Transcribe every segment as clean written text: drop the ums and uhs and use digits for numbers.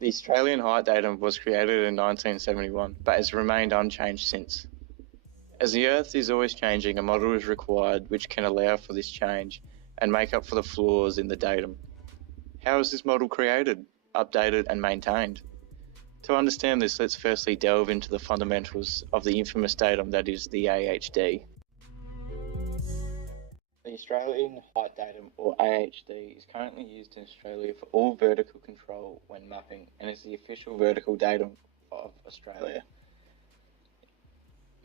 The Australian height datum was created in 1971, but has remained unchanged since. As the Earth is always changing, a model is required which can allow for this change and make up for the flaws in the datum. How is this model created, updated and maintained? To understand this, let's firstly delve into the fundamentals of the infamous datum that is the AHD. The Australian height datum, or AHD, is currently used in Australia for all vertical control when mapping and is the official vertical datum of Australia.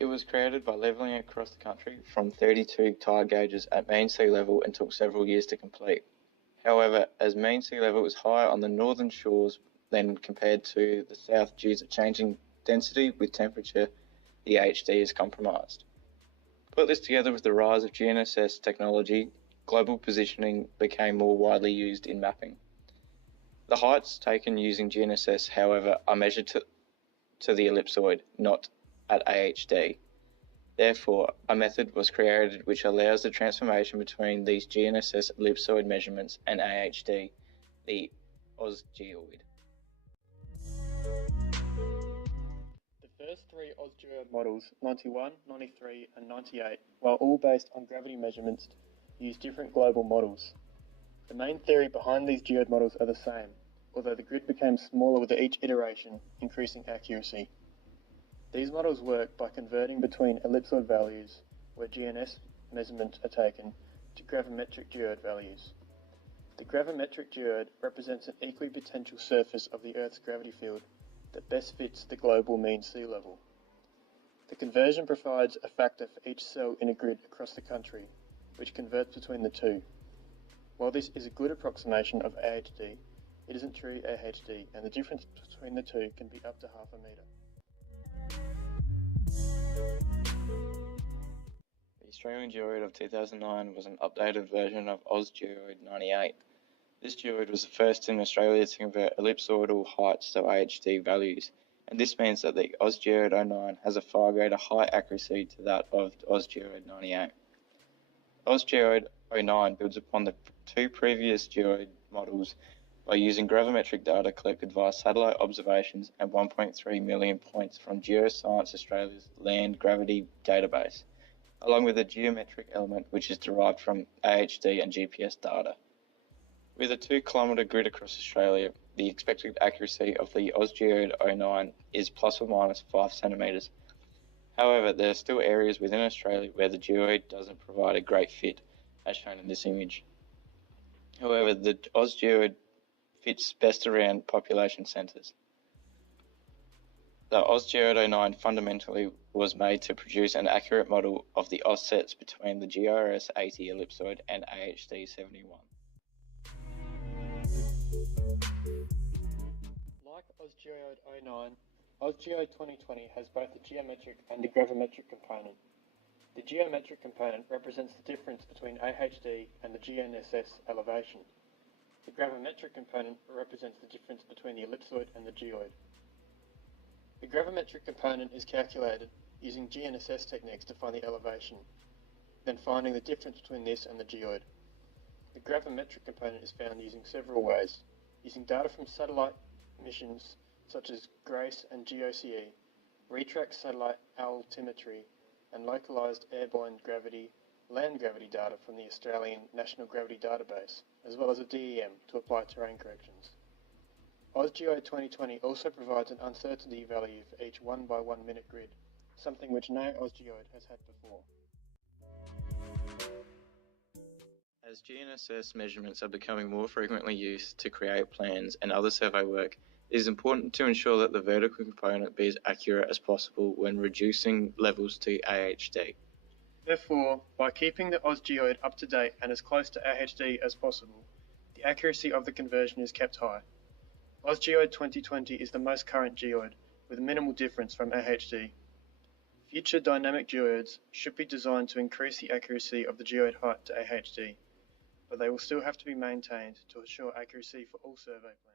It was created by levelling across the country from 32 tide gauges at mean sea level and took several years to complete. However, as mean sea level is higher on the northern shores than compared to the south due to changing density with temperature, the AHD is compromised. Put this together with the rise of GNSS technology, global positioning became more widely used in mapping. The heights taken using GNSS, however, are measured to the ellipsoid, not at AHD. Therefore, a method was created which allows the transformation between these GNSS ellipsoid measurements and AHD, the AUSGeoid. The first three AUSGeoid models, 91, 93 and 98, while all based on gravity measurements, use different global models. The main theory behind these geoid models are the same, although the grid became smaller with each iteration, increasing accuracy. These models work by converting between ellipsoid values, where GNSS measurements are taken, to gravimetric geoid values. The gravimetric geoid represents an equipotential surface of the Earth's gravity field that best fits the global mean sea level. The conversion provides a factor for each cell in a grid across the country, which converts between the two. While this is a good approximation of AHD, it isn't true AHD, and the difference between the two can be up to half a metre. The Australian Geoid of 2009 was an updated version of AUSGeoid 98. This geoid was the first in Australia to convert ellipsoidal heights to AHD values, and this means that the AUSGeoid 09 has a far greater height accuracy to that of AUSGeoid 98. AUSGeoid 09 builds upon the two previous geoid models by using gravimetric data collected via satellite observations and 1.3 million points from Geoscience Australia's land gravity database, along with a geometric element which is derived from AHD and GPS data. With a 2-kilometre grid across Australia, the expected accuracy of the AUSGeoid 09 is plus or minus 5 centimetres. However, there are still areas within Australia where the geoid doesn't provide a great fit, as shown in this image. However, the AUSGeoid fits best around population centres. The AUSGeoid 09 fundamentally was made to produce an accurate model of the offsets between the GRS 80 ellipsoid and AHD 71. Like AUSGeoid 09, AUSGeoid 2020 has both a geometric and a gravimetric component. The geometric component represents the difference between AHD and the GNSS elevation. The gravimetric component represents the difference between the ellipsoid and the geoid. The gravimetric component is calculated using GNSS techniques to find the elevation, then finding the difference between this and the geoid. The gravimetric component is found using several ways, using data from satellite missions such as GRACE and GEOE, retract satellite altimetry, and localised airborne gravity, land gravity data from the Australian National Gravity Database, as well as a DEM to apply terrain corrections. AUSGeoid 2020 also provides an uncertainty value for each 1 by 1 minute grid, something which no AUSGeoid has had before. As GNSS measurements are becoming more frequently used to create plans and other survey work, it is important to ensure that the vertical component be as accurate as possible when reducing levels to AHD. Therefore, by keeping the AUSGeoid up to date and as close to AHD as possible, the accuracy of the conversion is kept high. AUSGeoid 2020 is the most current geoid, with minimal difference from AHD. Future dynamic geoids should be designed to increase the accuracy of the geoid height to AHD, but they will still have to be maintained to ensure accuracy for all survey plans.